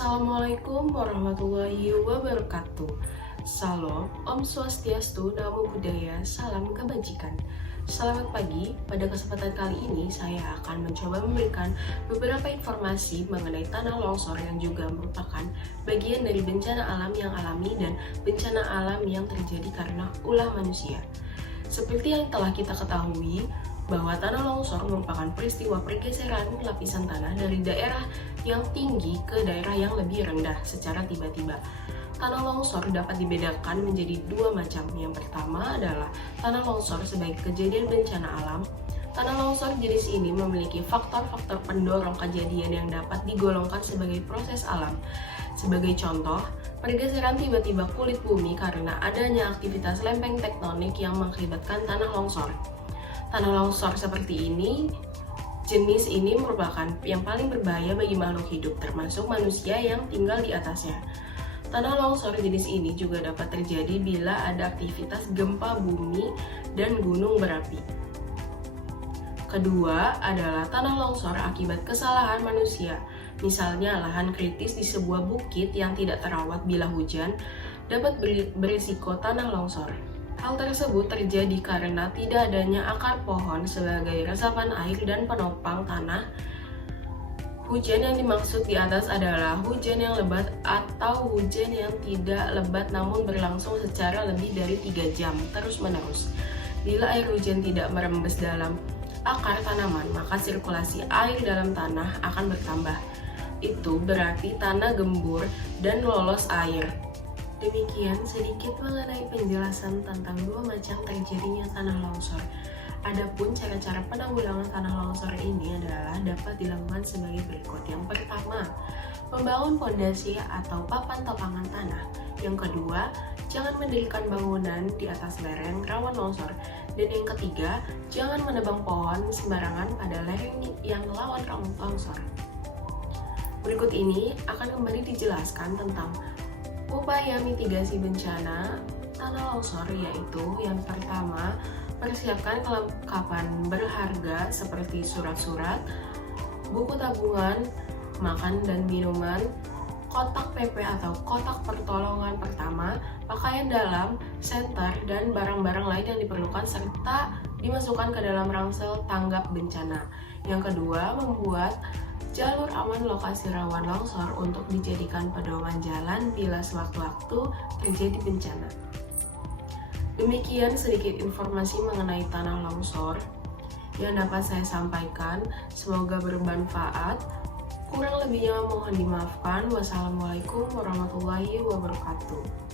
Assalamualaikum warahmatullahi wabarakatuh. Salam, Om Swastiastu, Namo Buddhaya, salam kebajikan. Selamat pagi, pada kesempatan kali ini saya akan mencoba memberikan beberapa informasi mengenai tanah longsor yang juga merupakan bagian dari bencana alam yang alami dan bencana alam yang terjadi karena ulah manusia. Seperti yang telah kita ketahui, bahwa tanah longsor merupakan peristiwa pergeseran lapisan tanah dari daerah yang tinggi ke daerah yang lebih rendah secara tiba-tiba. Tanah longsor dapat dibedakan menjadi dua macam. Yang pertama adalah tanah longsor sebagai kejadian bencana alam. Tanah longsor jenis ini memiliki faktor-faktor pendorong kejadian yang dapat digolongkan sebagai proses alam. Sebagai contoh, pergeseran tiba-tiba kulit bumi karena adanya aktivitas lempeng tektonik yang mengakibatkan tanah longsor. Tanah longsor seperti ini, jenis ini merupakan yang paling berbahaya bagi makhluk hidup, termasuk manusia yang tinggal di atasnya. Tanah longsor jenis ini juga dapat terjadi bila ada aktivitas gempa bumi dan gunung berapi. Kedua adalah tanah longsor akibat kesalahan manusia. Misalnya lahan kritis di sebuah bukit yang tidak terawat bila hujan dapat berisiko tanah longsor. Hal tersebut terjadi karena tidak adanya akar pohon sebagai resapan air dan penopang tanah. Hujan yang dimaksud di atas adalah hujan yang lebat atau hujan yang tidak lebat namun berlangsung secara lebih dari 3 jam terus-menerus. Bila air hujan tidak merembes dalam akar tanaman, maka sirkulasi air dalam tanah akan bertambah. Itu berarti tanah gembur dan lolos air. Demikian sedikit mengenai penjelasan tentang dua macam terjadinya tanah longsor. Adapun cara-cara penanggulangan tanah longsor ini adalah dapat dilakukan sebagai berikut. Yang pertama, membangun pondasi atau papan topangan tanah. Yang kedua, jangan mendirikan bangunan di atas lereng rawan longsor. Dan yang ketiga, jangan menebang pohon sembarangan pada lereng yang rawan longsor. Berikut ini akan kembali dijelaskan tentang upaya mitigasi bencana tanah longsor, yaitu yang pertama, persiapkan kelengkapan berharga seperti surat-surat, buku tabungan, makan dan minuman, kotak PP atau kotak pertolongan pertama, pakaian dalam, senter, dan barang-barang lain yang diperlukan serta dimasukkan ke dalam ransel tanggap bencana. Yang kedua, membuat jalur aman lokasi rawan longsor untuk dijadikan pedoman jalan bila sewaktu-waktu terjadi bencana. Demikian sedikit informasi mengenai tanah longsor yang dapat saya sampaikan. Semoga bermanfaat. Kurang lebihnya mohon dimaafkan. Wassalamualaikum warahmatullahi wabarakatuh.